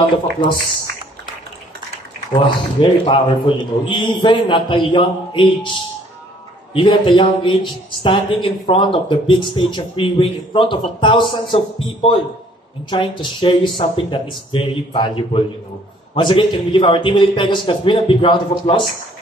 Round of applause. Wow, very powerful, even at a young age. Even at a young age, standing in front of the big stage of Freeway, in front of thousands of people, and trying to share you something that is very valuable. Once again, can we give our team Elite Pegasus a big round of applause?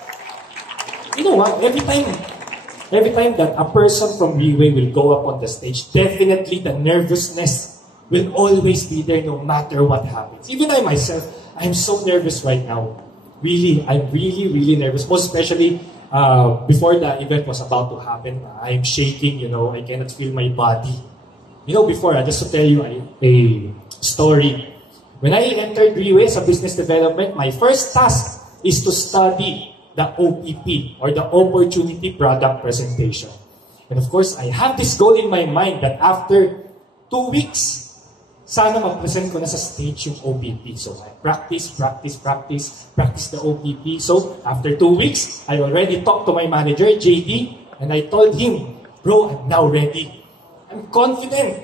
You know what? Every time that a person from Freeway will go up on the stage, definitely the nervousness will always be there no matter what happens. Even I myself, I'm so nervous right now. Really, I'm really nervous. Most especially before the event was about to happen. I'm shaking, I cannot feel my body. Before, just to tell you a story. When I entered Freeway as a business development, my first task is to study the OPP, or the Opportunity Product Presentation. And of course, I have this goal in my mind that after 2 weeks, sana mag-present ko na sa stage yung OPP. So I practice the OPP. So after 2 weeks, I already talked to my manager, JD, and I told him, bro, I'm now ready. I'm confident.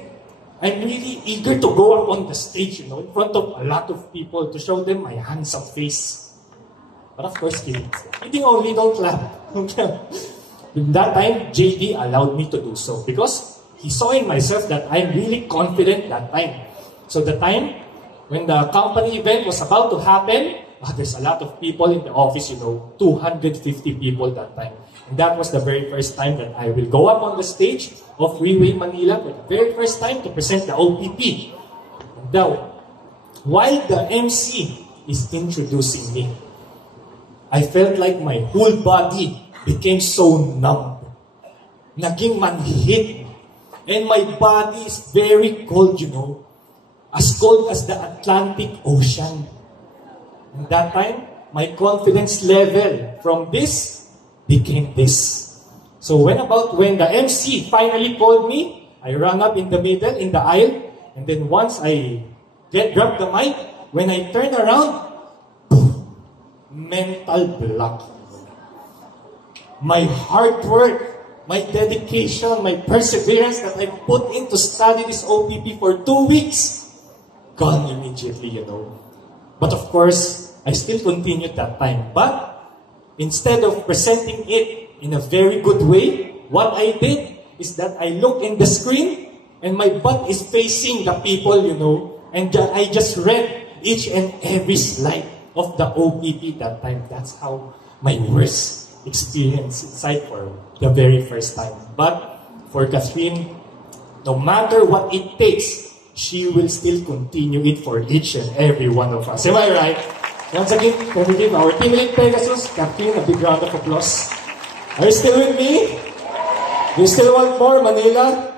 I'm really eager to go up on the stage, in front of a lot of people to show them my handsome face. But of course, kidding only, don't clap. In that time, JD allowed me to do so because he saw in myself that I'm really confident that time. So the time when the company event was about to happen, there's a lot of people in the office, 250 people that time. And that was the very first time that I will go up on the stage of Freeway Manila for the very first time to present the OPP. Now, while the MC is introducing me, I felt like my whole body became so numb. Naging manhid. And my body is very cold, as cold as the Atlantic Ocean. And that time, my confidence level from this became this. So when the MC finally called me, I ran up in the middle, in the aisle, and then once I grabbed the mic, when I turned around, mental block. My hard work, my dedication, my perseverance that I put in to study this OPP for 2 weeks, gone immediately, But of course, I still continued that time. But instead of presenting it in a very good way, what I did is that I looked in the screen and my butt is facing the people, and I just read each and every slide of the OPP that time. That's how my worst experience inside for the very first time. But for Catherine, no matter what it takes, she will still continue it for each and every one of us. Am I right? Once again, can we give our team Elite Pegasus, Catherine, a big round of applause? Are you still with me? You still want more, Manila?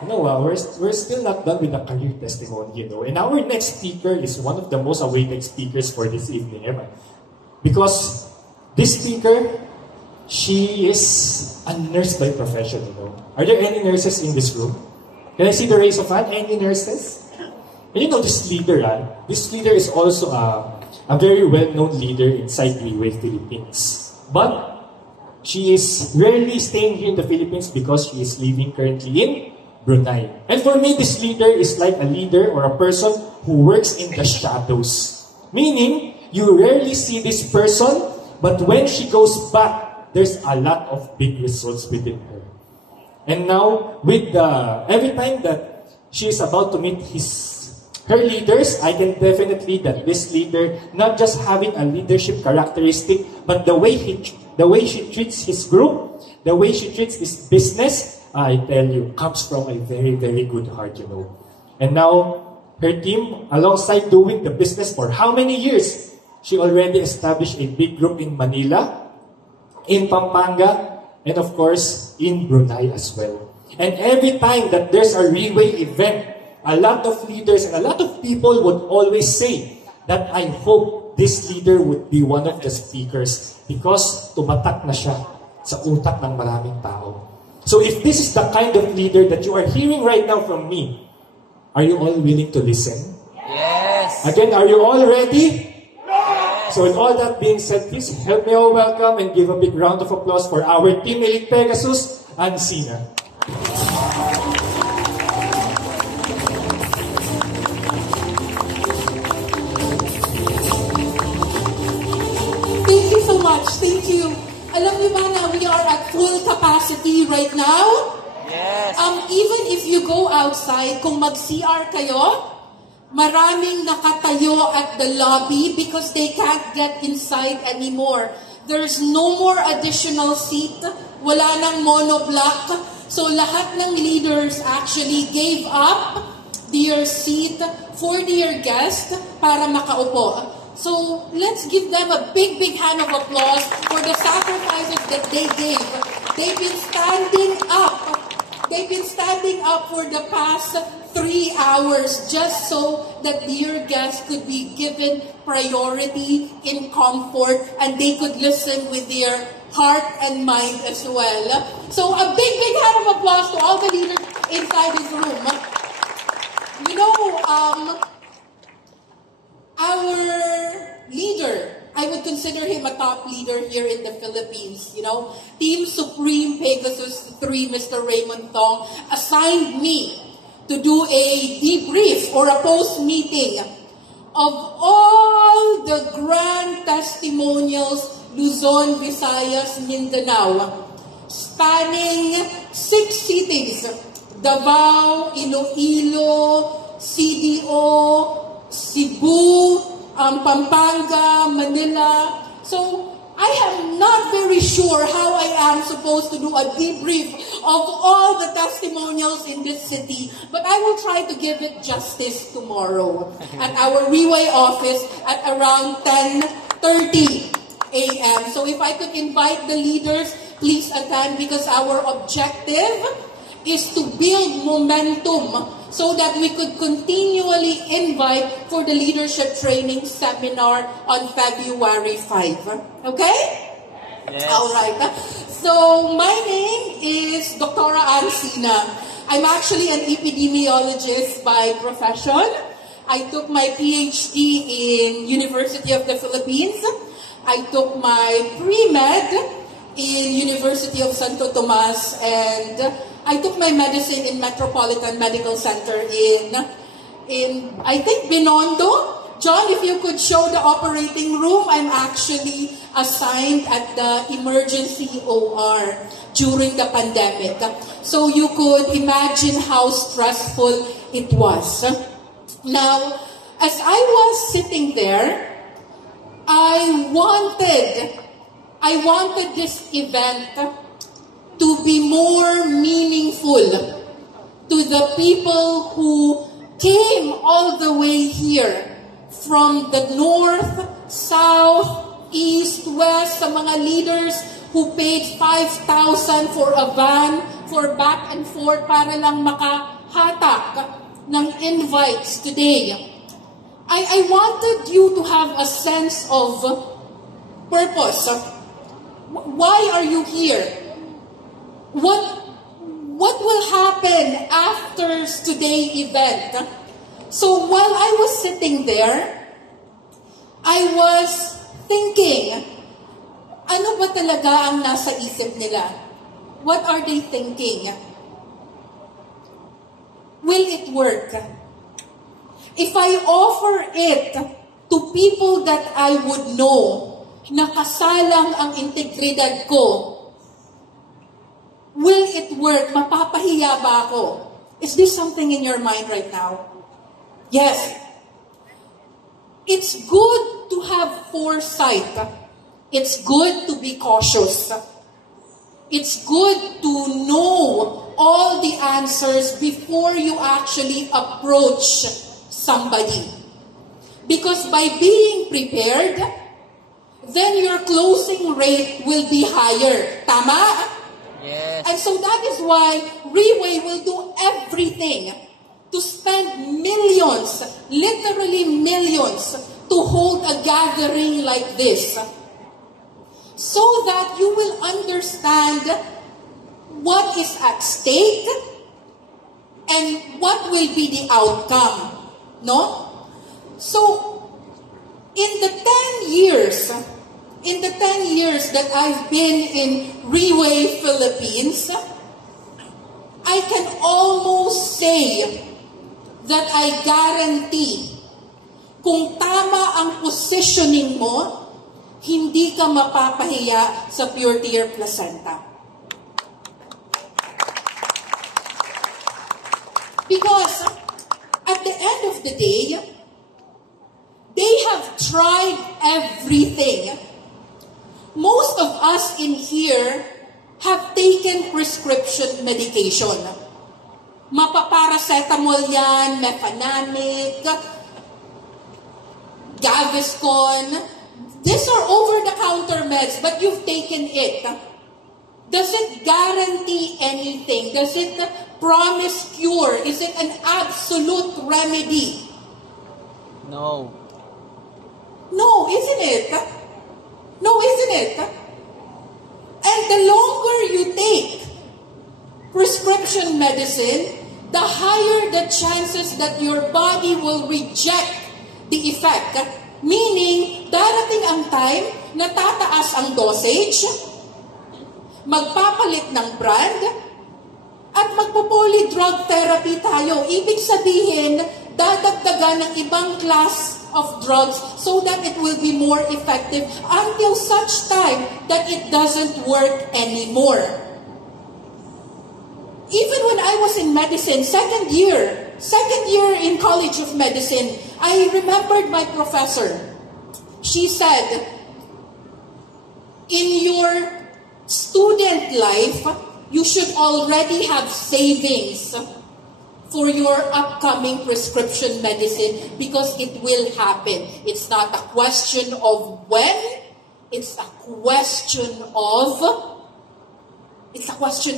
We're still not done with the career testimony, And our next speaker is one of the most awaited speakers for this evening, because this speaker, she is a nurse by profession, Are there any nurses in this room? Can I see the raise of hand? Any nurses? And this leader, this leader is also a very well-known leader inside Freeway Philippines. But she is rarely staying here in the Philippines because she is living currently in Brunei. And for me, this leader is like a leader or a person who works in the shadows. Meaning, you rarely see this person, but when she goes back, there's a lot of big results within her. And now, every time that she is about to meet her leaders, I can definitely that this leader, not just having a leadership characteristic, but the way she treats his group, the way she treats this business, I tell you, comes from a very, very good heart, And now, her team, alongside doing the business for how many years? She already established a big group in Manila, in Pampanga, and of course, in Brunei as well. And every time that there's a Freeway event, a lot of leaders and a lot of people would always say that I hope this leader would be one of the speakers because tumatak na siya sa utak ng maraming tao. So if this is the kind of leader that you are hearing right now from me, are you all willing to listen? Yes. Again, are you all ready? Yes. So with all that being said, please help me all welcome and give a big round of applause for our Team Elite Pegasus and Sina. much. Thank you. Alam niyo ba na we are at full capacity right now? Yes. Even if you go outside, kung mag-CR kayo, maraming nakatayo at the lobby because they can't get inside anymore. There's no more additional seat. Wala nang monoblock. So lahat ng leaders actually gave up their seat for their guest para makaupo. So let's give them a big, big hand of applause for the sacrifices that they gave. They've been standing up. They've been standing up for the past 3 hours just so that their guests could be given priority in comfort and they could listen with their heart and mind as well. So a big, big hand of applause to all the leaders inside this room. You know, our leader, I would consider him a top leader here in the Philippines. You know, Team Supreme Pegasus 3, Mr. Raymond Tong, assigned me to do a debrief or a post-meeting of all the grand testimonials Luzon, Visayas, Mindanao, spanning 6 cities, Davao, Iloilo, CDO, Cebu, Pampanga, Manila. So, I am not very sure how I am supposed to do a debrief of all the testimonials in this city, but I will try to give it justice tomorrow at our Riway office at around 10:30 a.m. So if I could invite the leaders, please attend because our objective is to build momentum so that we could continually invite for the leadership training seminar on February 5. Okay? Yes. All right. So my name is Dr. Ancina. I'm actually an epidemiologist by profession. I took my PhD in University of the Philippines. I took my pre-med in University of Santo Tomas, and I took my medicine in Metropolitan Medical Center in I think Binondo. John, if you could show the operating room, I'm actually assigned at the emergency OR during the pandemic. So you could imagine how stressful it was. Now, as I was sitting there, I wanted this event to be more meaningful to the people who came all the way here from the north, south, east, west, sa mga leaders who paid 5,000 for a van for back and forth para lang makahatak ng invites today. I wanted you to have a sense of purpose. Why are you here? What will happen after today's event? So while I was sitting there, I was thinking, ano ba talaga ang nasa isip nila? What are they thinking? Will it work? If I offer it to people that I would know, na kasalang ang integridad ko, will it work? Mapapahiya ba ako? Is this something in your mind right now? Yes. It's good to have foresight. It's good to be cautious. It's good to know all the answers before you actually approach somebody. Because by being prepared, then your closing rate will be higher. Tama? Yes. And so that is why Riway will do everything to spend millions, literally millions, to hold a gathering like this. So that you will understand what is at stake and what will be the outcome. No? So, in the 10 years that I've been in Riway Philippines, I can almost say that I guarantee kung tama ang positioning mo, hindi ka mapapahiya sa Pure Tear Placenta. Because at the end of the day, they have tried everything. Most of us in here have taken prescription medication. Mapaparacetamol yan, Mefenamic, Gaviscon. These are over-the-counter meds, but you've taken it. Does it guarantee anything? Does it promise cure? Is it an absolute remedy? No. No, isn't it? No, isn't it? And the longer you take prescription medicine, the higher the chances that your body will reject the effect. Meaning, darating ang time na tataas ang dosage, magpapalit ng brand, at magpo-poly drug therapy tayo. Ibig sabihin, dadagdagan ng ibang class of drugs so that it will be more effective until such time that it doesn't work anymore. Even when I was in medicine, second year in College of Medicine, I remembered my professor. She said, in your student life, you should already have savings for your upcoming prescription medicine because it will happen. It's not a question of when, it's a question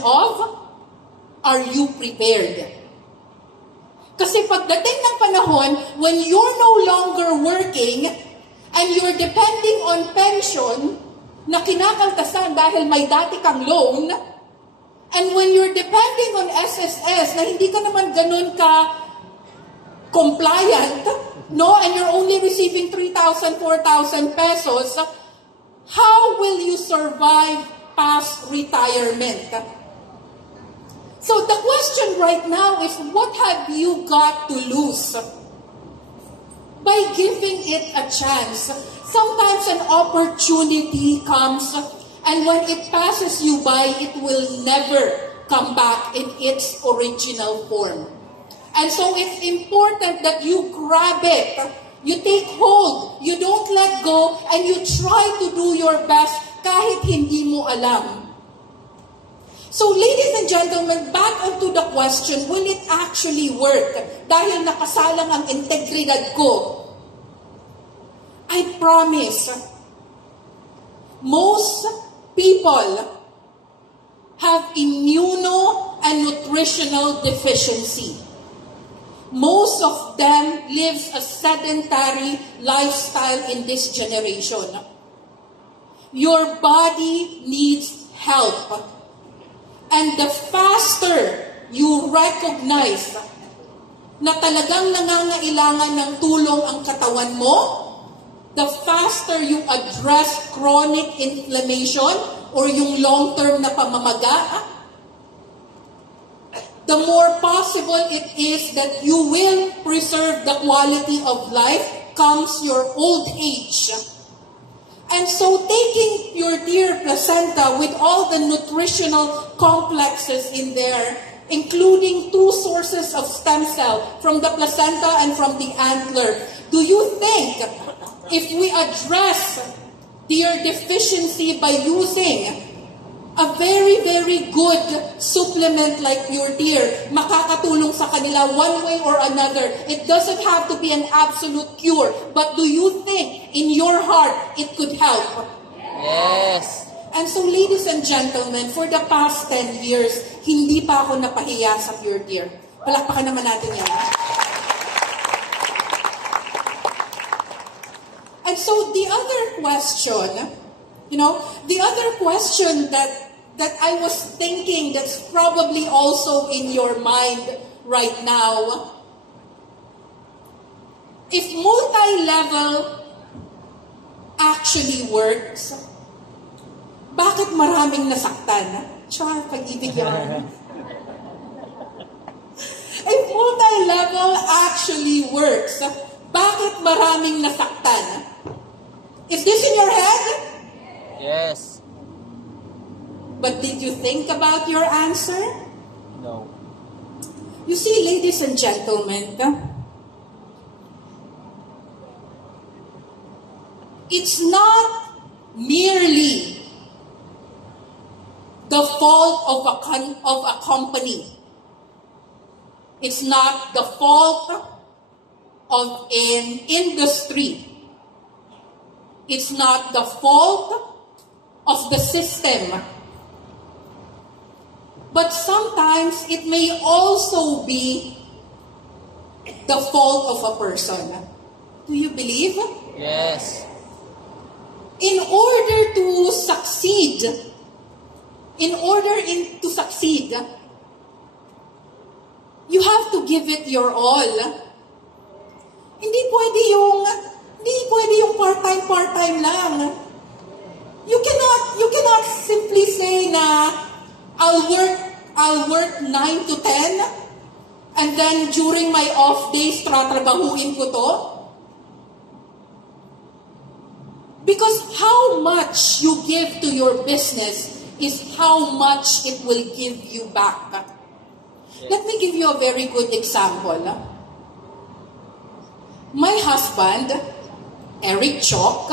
of, are you prepared? Kasi pagdating ng panahon, when you're no longer working and you're depending on pension na kinakaltasan dahil may dati kang loan, and when you're depending on SSS na hindi ka naman ganun ka compliant, no, and you're only receiving 3,000, 4,000 pesos, how will you survive past retirement? So the question right now is, what have you got to lose by giving it a chance? Sometimes an opportunity comes, and when it passes you by, it will never come back in its original form. And so it's important that you grab it, you take hold, you don't let go, and you try to do your best kahit hindi mo alam. So ladies and gentlemen, back onto the question, will it actually work? Dahil nakasalang ang integridad ko. I promise, most people have immuno and nutritional deficiency. Most of them lives a sedentary lifestyle in this generation. Your body needs help. And the faster you recognize na talagang nangangailangan ng tulong ang katawan mo, the faster you address chronic inflammation or yung long-term na pamamaga, the more possible it is that you will preserve the quality of life comes your old age. And so taking Pure Tear Placenta with all the nutritional complexes in there, including 2 sources of stem cell from the placenta and from the antler, do you think if we address their deficiency by using a very, very good supplement like Pure Tear, makakatulong sa kanila one way or another? It doesn't have to be an absolute cure, but do you think in your heart it could help? Yes. And so ladies and gentlemen, for the past 10 years, hindi pa ako napahiya sa Pure Tear. Palakpakan naman natin yan. And so the other question, the other question that I was thinking that's probably also in your mind right now, if multi-level actually works, bakit maraming nasaktan? Char, pag-ibig yan. If multi-level actually works, bakit maraming nasaktan? Is this in your head? Yes. But did you think about your answer? No. You see, ladies and gentlemen, it's not merely the fault of a company. It's not the fault of an industry. It's not the fault of the system. But sometimes it may also be the fault of a person. Do you believe? Yes. In order to succeed, you have to give it your all. Hindi pwede yung part-time lang. You cannot simply say na I'll work 9 to 10 and then during my off days tratrabahuin ko to. Because how much you give to your business is how much it will give you back. Let me give you a very good example. My husband, Eric Chok,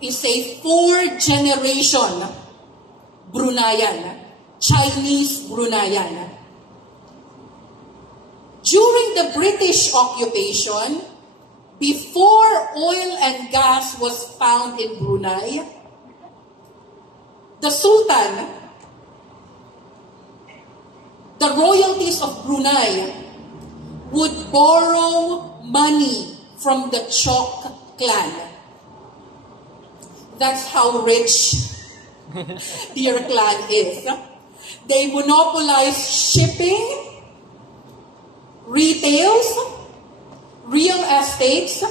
is a 4th-generation Brunayan, Chinese Brunayan. During the British occupation, before oil and gas was found in Brunei, the Sultan, the royalties of Brunei, would borrow money from the Chok clan. That's how rich their clan is. They monopolize shipping, retails, real estates,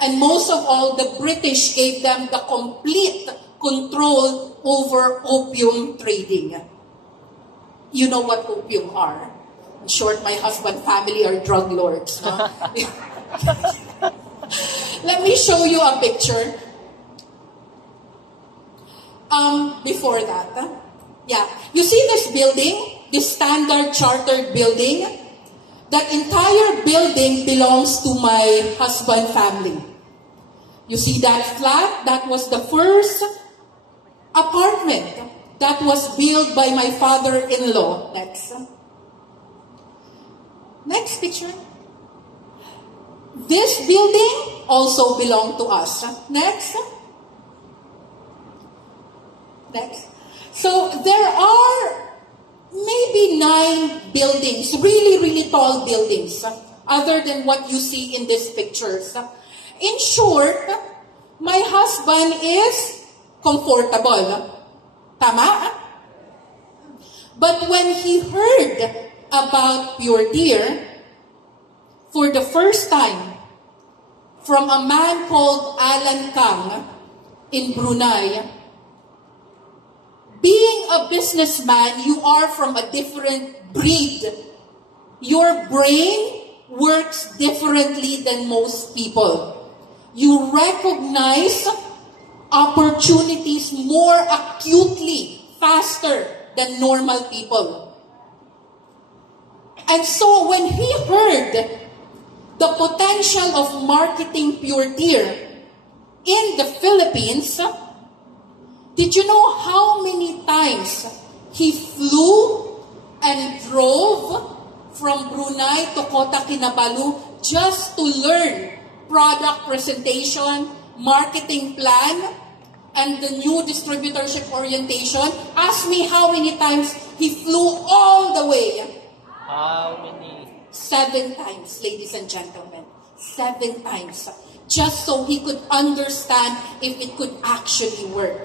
and most of all, the British gave them the complete control over opium trading. You know what opium are. In short, my husband family are drug lords. No? Let me show you a picture. Before that, yeah, you see this building, this Standard Chartered building. That entire building belongs to my husband family. You see that flat? That was the first apartment that was built by my father-in-law. Next picture. This building also belonged to us. Next. So there are maybe 9 buildings, really tall buildings, other than what you see in these pictures. In short, my husband is comfortable. Tama? But when he heard about Pure Deer, for the first time, from a man called Alan Kang in Brunei, being a businessman, you are from a different breed. Your brain works differently than most people. You recognize opportunities more acutely, faster than normal people. And so when he heard the potential of marketing Pure Deer in the Philippines, did you know how many times he flew and drove from Brunei to Kota Kinabalu just to learn product presentation, marketing plan, and the new distributorship orientation? Ask me how many times he flew all the way. How many? 7 times, ladies and gentlemen. 7 times. Just so he could understand if it could actually work.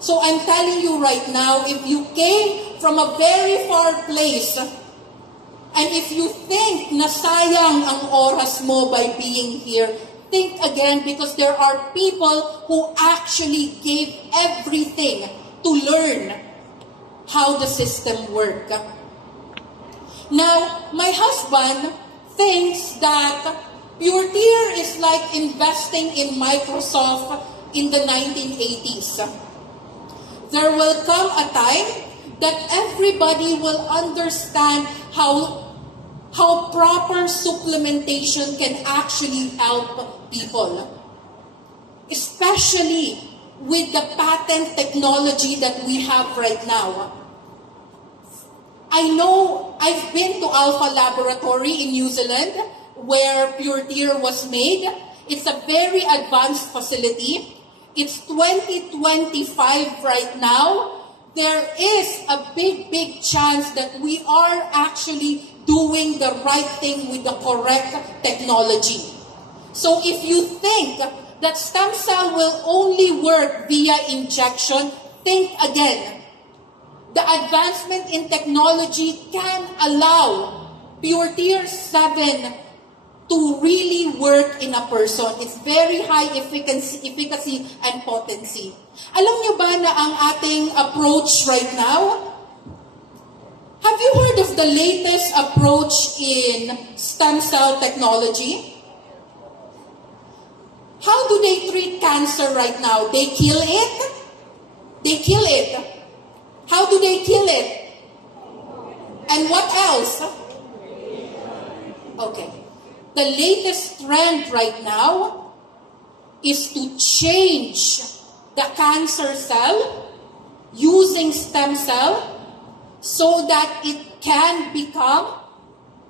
So I'm telling you right now, if you came from a very far place, and if you think nasayang ang oras mo by being here, think again, because there are people who actually gave everything to learn how the system works. Now, my husband thinks that Pure Tear is like investing in Microsoft in the 1980s. There will come a time that everybody will understand how proper supplementation can actually help people. Especially with the patent technology that we have right now. I know I've been to Alpha Laboratory in New Zealand where Pure Tear was made. It's a very advanced facility. It's 2025 right now. There is a big chance that we are actually doing the right thing with the correct technology. So if you think that stem cell will only work via injection, think again. The advancement in technology can allow Pure Tear 7 to really work in a person. It's very high efficacy and potency. Alam niyo ba na ang ating approach right now? Have you heard of the latest approach in stem cell technology? How do they treat cancer right now? They kill it? They kill it. How do they kill it? And what else? Okay. The latest trend right now is to change the cancer cell using stem cell so that it can become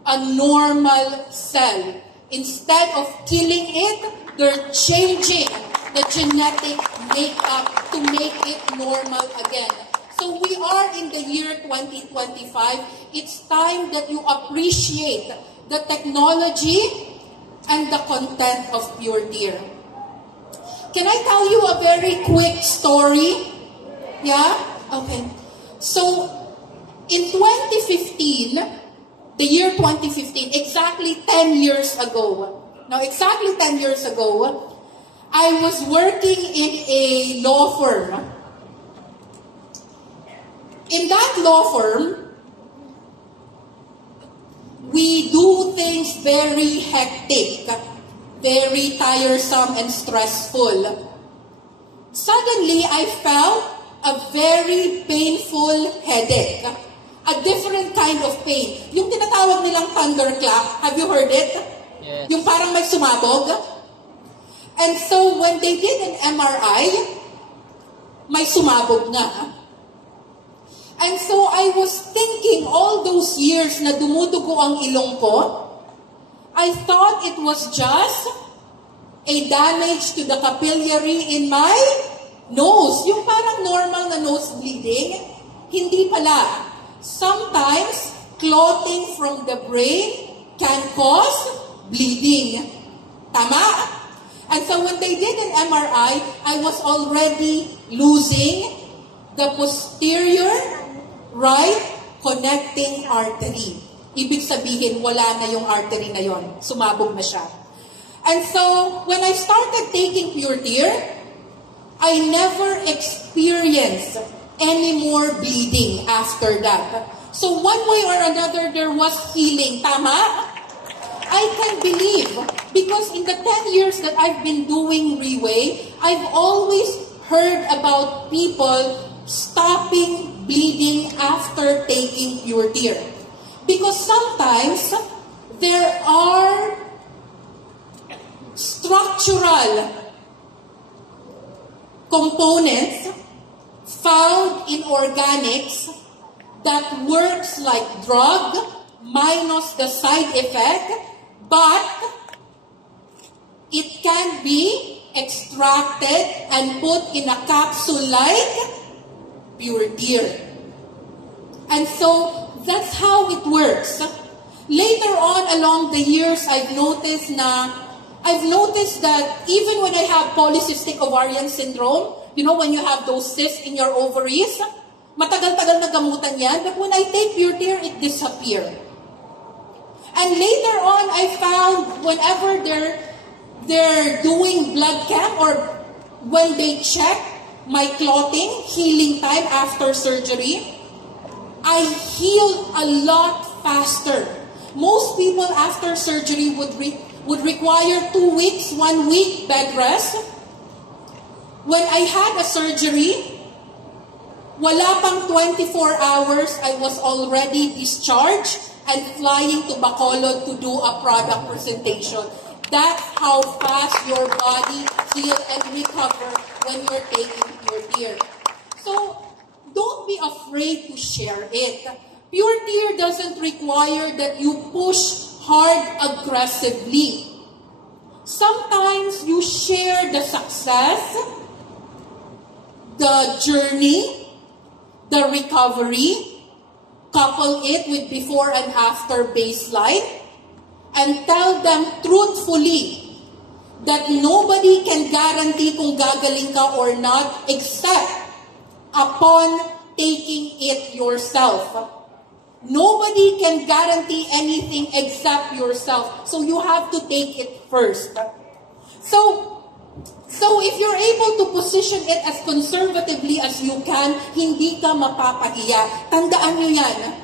a normal cell. Instead of killing it, they're changing the genetic makeup to make it normal again. So we are in the year 2025. It's time that you appreciate the technology and the content of Pure Tear. Can I tell you a very quick story? Yeah? Okay. So, in 2015, the year 2015, exactly 10 years ago, I was working in a law firm. In that law firm, we do things very hectic, very tiresome and stressful. Suddenly, I felt a very painful headache. A different kind of pain. Yung tinatawag nilang thunderclap, have you heard it? Yes. Yung parang may sumabog. And so, when they did an MRI, may sumabog na. And so, I was thinking all those years na dumudugo ang ilong ko, I thought it was just a damage to the capillary in my nose. Yung parang normal na nose bleeding. Hindi pala. Sometimes, clotting from the brain can cause bleeding. Tama? And so when they did an MRI, I was already losing the posterior right connecting artery. Ibig sabihin, wala na yung artery na yon. Sumabog na siya. And so, when I started taking Pure Tear, I never experienced any more bleeding after that. So, one way or another, there was healing. Tama? I can believe, because in the 10 years that I've been doing Reway, I've always heard about people stopping bleeding after taking Pure Tear. Because sometimes there are structural components found in organics that works like drug minus the side effect, but it can be extracted and put in a capsule like Pure Tear. And so that's how it works. Later on along the years, I've noticed that even when I have polycystic ovarian syndrome, you know, when you have those cysts in your ovaries, matagal-tagal na gamutan yan, but when I take Pure Tear, it disappears. And later on, I found whenever they're doing blood chem or when they check my clotting, healing time after surgery, I heal a lot faster. Most people after surgery would would require 2 weeks, 1 week bed rest. When I had a surgery, wala pang 24 hours, I was already discharged and flying to Bacolod to do a product presentation. That's how fast your body heals and recover when you're taking Pure Tear. So, don't be afraid to share it. Pure Tear doesn't require that you push hard aggressively. Sometimes you share the success, the journey, the recovery, couple it with before and after baseline, and tell them truthfully that nobody can guarantee kung gagaling ka or not except upon taking it yourself. Nobody can guarantee anything except yourself. So you have to take it first. So if you're able to position it as conservatively as you can, hindi ka mapapahiya. Tandaan nyo yan.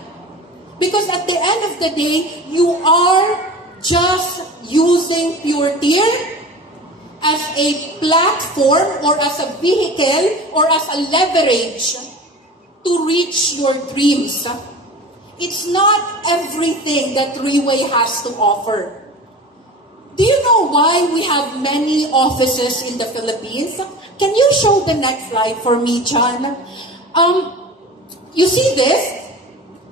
Because at the end of the day, you are just using Pure Tear as a platform or as a vehicle or as a leverage to reach your dreams. It's not everything that Three-Way has to offer. Do you know why we have many offices in the Philippines? Can you show the next slide for me, John? You see this?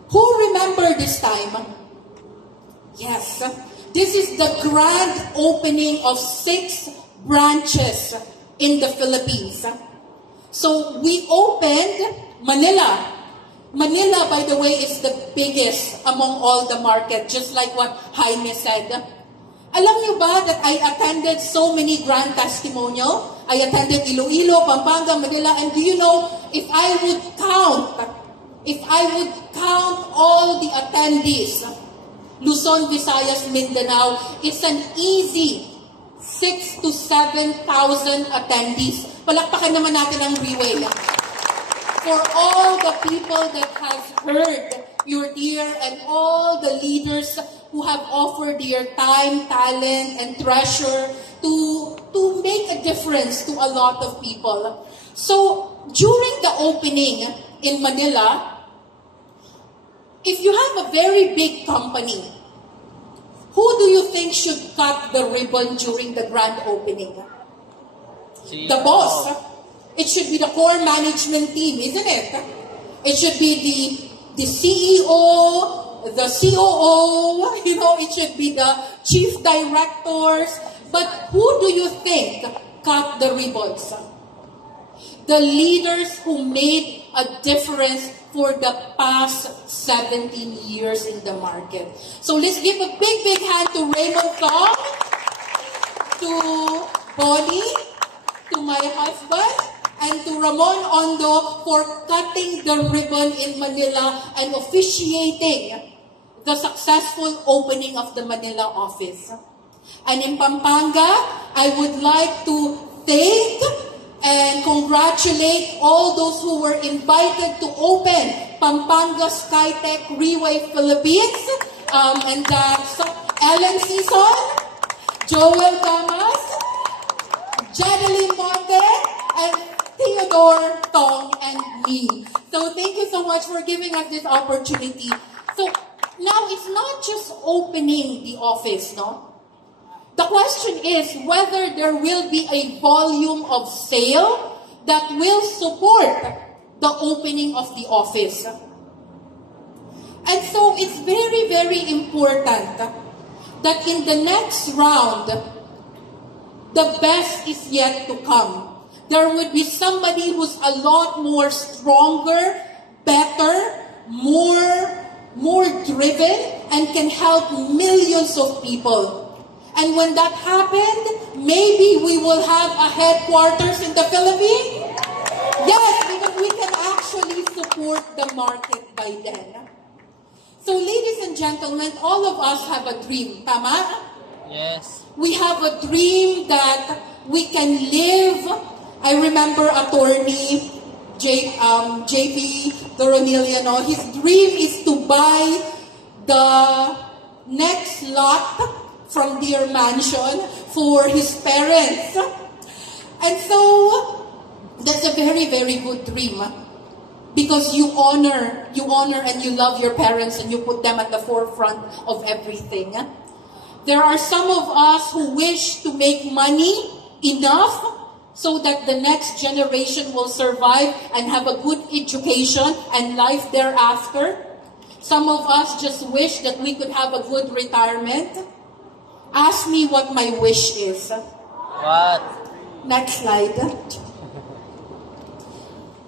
Who remember this time? Yes. This is the grand opening of 6 branches in the Philippines. So we opened Manila. Manila, by the way, is the biggest among all the market, just like what Jaime said. Alam niyo ba that I attended so many grand testimonial? I attended Iloilo, Pampanga, Manila, and do you know, if I would count all the attendees, Luzon, Visayas, Mindanao, it's an easy 6,000 to 7,000 attendees. Palakpakan naman natin ang Three-Way. For all the people that have heard Pure Tear and all the leaders who have offered their time, talent, and treasure to make a difference to a lot of people. So, during the opening in Manila, if you have a very big company, who do you think should cut the ribbon during the grand opening? The boss. It should be the core management team, isn't it? It should be the CEO, the COO, it should be the chief directors. But who do you think cut the ribbons? The leaders who made a difference for the past 17 years in the market. So let's give a big, big hand to Raymond Thong, to Bonnie, to my husband, and to Ramon Ondo for cutting the ribbon in Manila and officiating the successful opening of the Manila office. And in Pampanga, I would like to thank and congratulate all those who were invited to open Pampanga Skytech Three-Way Philippines, and that's Ellen Sison, Joel Damas, Jadeline Monte, and Theodore Tong and me. So thank you so much for giving us this opportunity. So now it's not just opening the office, no? The question is whether there will be a volume of sale that will support the opening of the office. And so it's very, very important that in the next round, the best is yet to come. There would be somebody who's a lot more stronger, better, more driven, and can help millions of people. And when that happened, maybe we will have a headquarters in the Philippines. Yes, because we can actually support the market by then. So ladies and gentlemen, all of us have a dream, tama? Yes. We have a dream that we can live. I remember attorney JP Doroniliano, his dream is to buy the next lot from Deer Mansion for his parents. And so, that's a very, very good dream. Because you honor and you love your parents and you put them at the forefront of everything. There are some of us who wish to make money enough so that the next generation will survive and have a good education and life thereafter. Some of us just wish that we could have a good retirement. Ask me what my wish is. What? Next slide.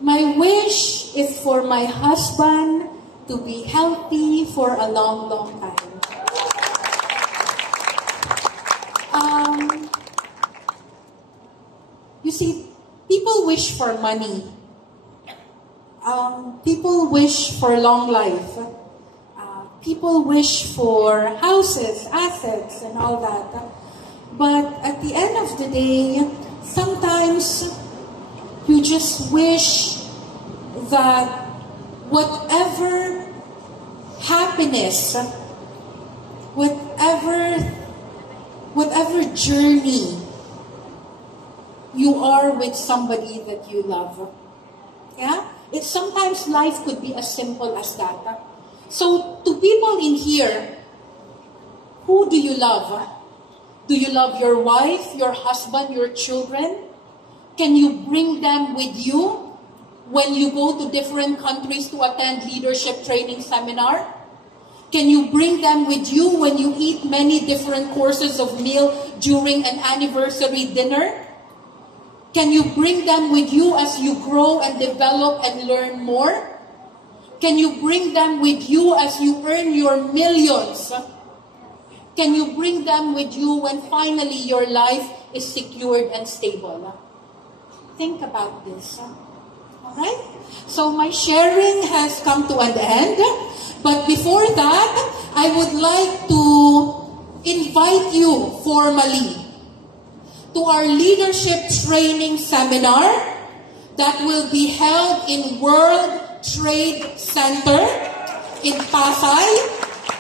My wish is for my husband to be healthy for a long, long time. You see, people wish for money. People wish for long life. People wish for houses, assets, and all that. But at the end of the day, sometimes you just wish that whatever happiness, whatever journey you are with somebody that you love. Yeah? Sometimes life could be as simple as that. So, to people in here, who do you love? Do you love your wife, your husband, your children? Can you bring them with you when you go to different countries to attend leadership training seminar? Can you bring them with you when you eat many different courses of meal during an anniversary dinner? Can you bring them with you as you grow and develop and learn more? Can you bring them with you as you earn your millions? Can you bring them with you when finally your life is secured and stable? Think about this. Alright? So my sharing has come to an end. But before that, I would like to invite you formally to our leadership training seminar that will be held in World Trade Center in Pasay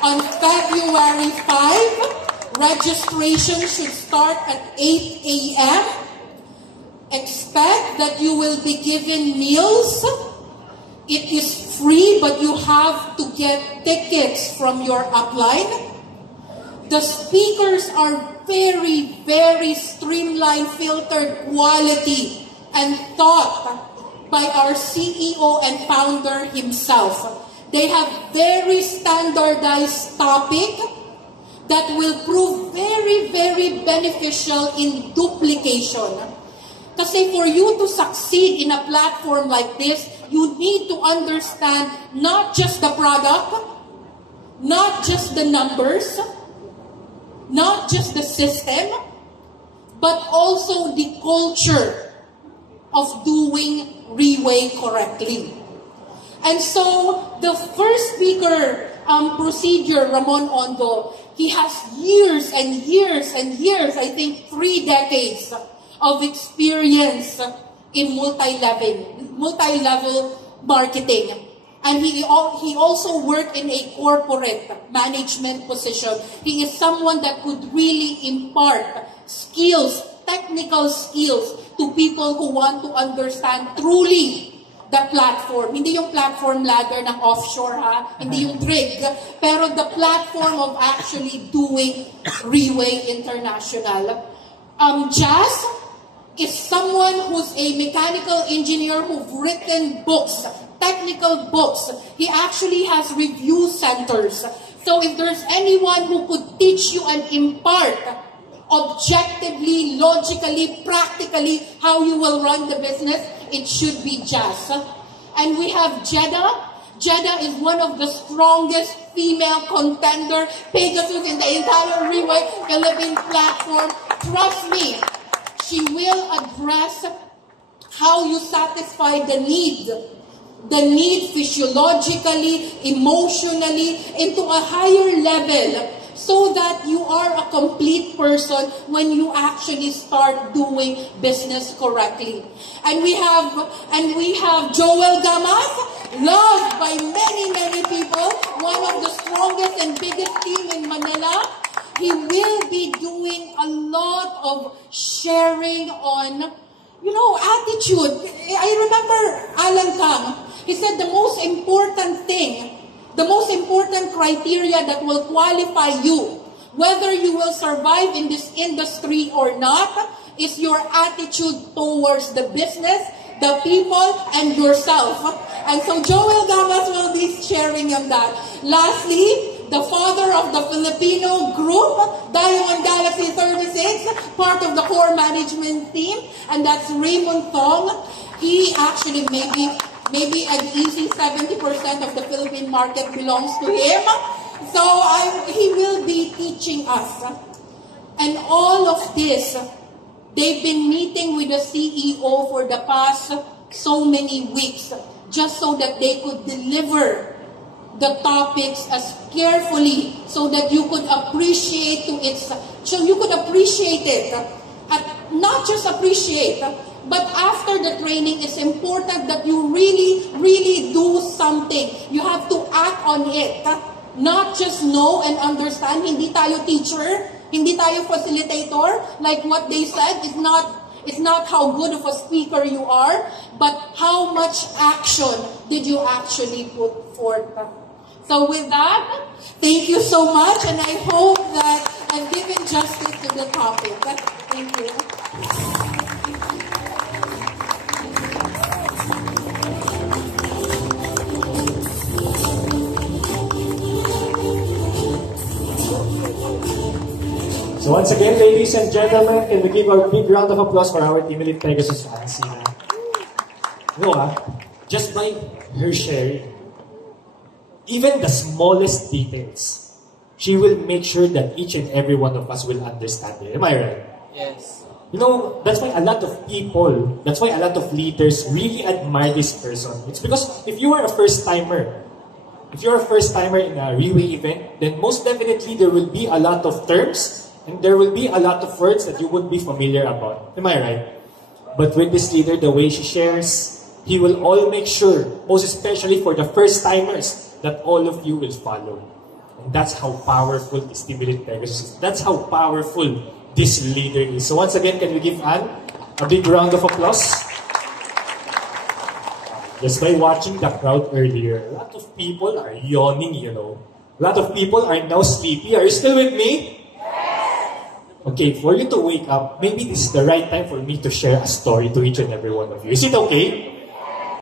on February 5. Registration should start at 8 a.m. Expect that you will be given meals. It is free, but you have to get tickets from your upline. The speakers are very, very streamlined, filtered quality and thought by our CEO and founder himself. They have very standardized topic that will prove very, very beneficial in duplication. Kasi for you to succeed in a platform like this, you need to understand not just the product, not just the numbers, not just the system, but also the culture of doing Reway correctly. And so, the first speaker procedure, Ramon Ondo, he has years and years and years, I think 3 decades of experience in multi-level marketing. And he also worked in a corporate management position. He is someone that could really impart skills, technical skills, to people who want to understand truly the platform. Hindi yung platform ladder ng offshore, ha? Hindi yung trig. Pero the platform of actually doing Reway International. Jazz is someone who's a mechanical engineer who've written books, technical books. He actually has review centers. So if there's anyone who could teach you and impart objectively, logically, practically how you will run the business, it should be Jazz. And we have Jeddah. Jeddah is one of the strongest female contender, Pegasus in the entire Reway Philippines platform. Trust me, she will address how you satisfy the need physiologically, emotionally, into a higher level, so that you are a complete person when you actually start doing business correctly. And we have Joel Gamas, loved by many, many people, one of the strongest and biggest team in Manila. he will be doing a lot of sharing on, attitude. I remember Alan Kang, he said the most important thing, the most important criteria that will qualify you, whether you will survive in this industry or not, is your attitude towards the business, the people, and yourself. And so Joel Gamas will be sharing on that. Lastly, the father of the Filipino group, Diamond Galaxy 36, part of the core management team, and that's Raymond Thong. He actually maybe an easy 70% of the Philippine market belongs to him. So he will be teaching us. And all of this, they've been meeting with the CEO for the past so many weeks, just so that they could deliver the topics as carefully so that you could appreciate it. And not just appreciate, but after the training, it's important that you really, really do something. You have to act on it. Not just know and understand. Hindi tayo teacher, hindi tayo facilitator. Like what they said, it's not how good of a speaker you are, but how much action did you actually put forth. So with that, thank you so much, and I hope that I've given justice to the topic. Thank you. So once again, ladies and gentlemen, can we give a big round of applause for our Team Elite Pegasus Francina? Just by her sharing, even the smallest details, she will make sure that each and every one of us will understand it. Am I right? Yes. That's why a lot of people, that's why a lot of leaders really admire this person. It's because if you are a first-timer, in a relay event, then most definitely there will be a lot of terms and there will be a lot of words that you wouldn't be familiar about. Am I right? But with this leader, the way she shares, he will all make sure, most especially for the first-timers, that all of you will follow. And that's how powerful this Team Elite Pegasus is. That's how powerful this leader is. So once again, can we give Anne a big round of applause? Just by watching the crowd earlier, a lot of people are yawning, A lot of people are now sleepy. Are you still with me? Yes! Okay, for you to wake up, maybe this is the right time for me to share a story to each and every one of you. Is it okay?